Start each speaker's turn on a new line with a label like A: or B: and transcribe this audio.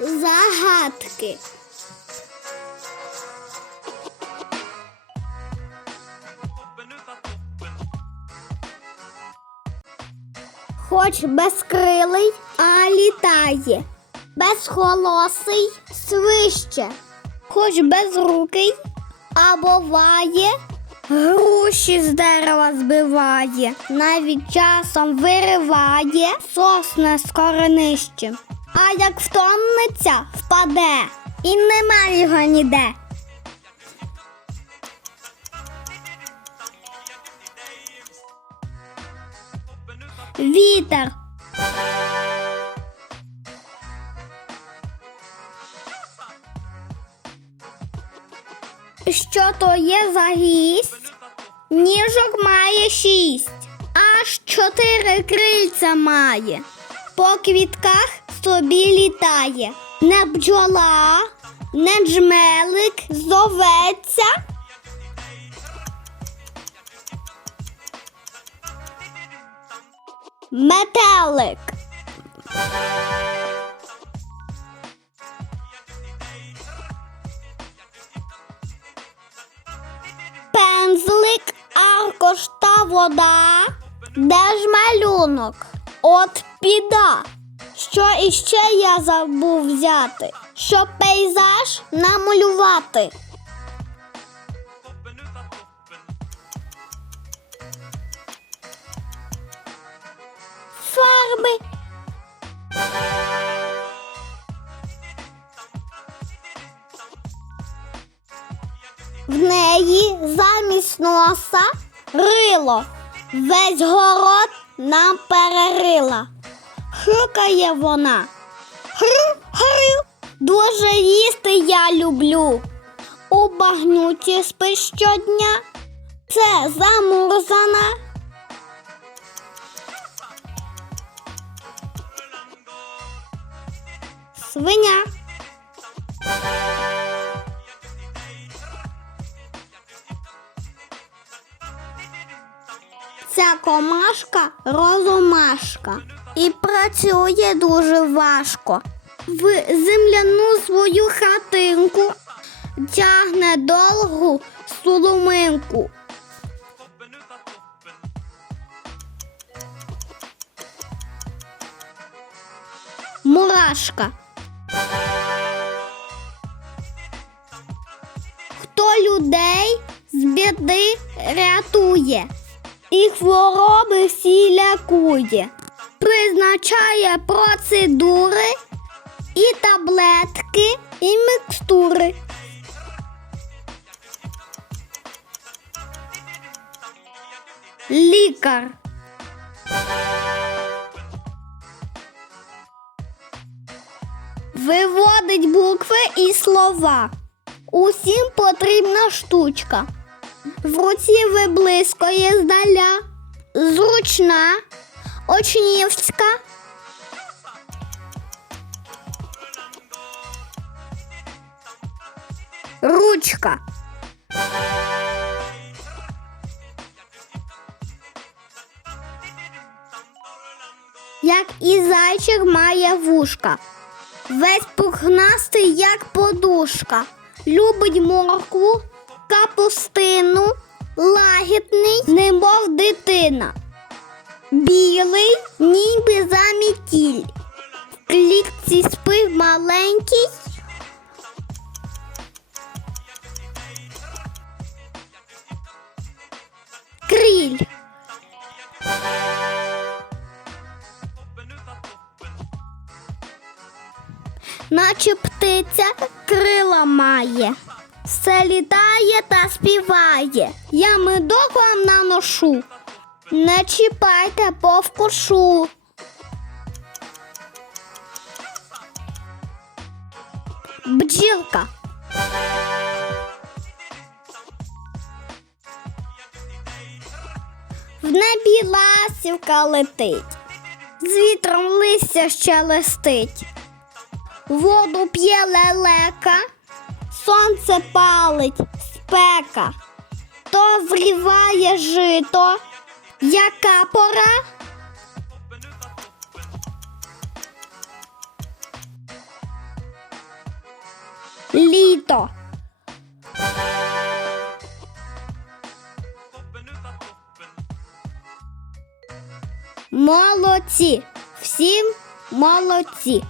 A: загадки. Хоч безкрилий, а літає, безголосий свище, хоч безрукий, а буває, груші з дерева збиває, навіть часом вириває сосне з коренищем. А як втомиться, впаде, і нема його ніде. Вітер. Що то є за гість? Ніжок має шість, аж чотири крильця має. По квітках собі літає. Не бджола, не джмелик, зоветься. Метелик. Пензлик, аркош та вода. Де ж малюнок? От піда. Що іще я забув взяти? Щоб пейзаж намалювати. Фарби. В неї замість носа рило. Весь город нам перерила. Хрюкає вона. Хрю. Дуже їсти я люблю. У багнюті спить щодня. Це замурзана. Свиня. Ця комашка розумашка і працює дуже важко. В земляну свою хатинку тягне довгу соломинку. Мурашка. Хто людей з біди рятує і хвороби всі лякує, призначає процедури і таблетки, і мікстури. Лікар. Виводить букви і слова. Усім потрібна штучка. В руці виблискує здаля. Зручна, очнівська. Ручка. Як і зайчик має вушка. Весь пухнастий, як подушка. Любить моркву, капустину, лагідний, немов дитина. Білий, ніби замітіль. В клітці спив маленький. Кріль. наче птиця крила має. Все літає та співає. Я медок вам наношу. Не чіпайте повкушу. Бджілка. В небі ласівка летить, з вітром листя ще листить. Воду п'є лелека, сонце палить, спека, то зріває жито. Яка пора? Літо. Молодці. Всім молодці.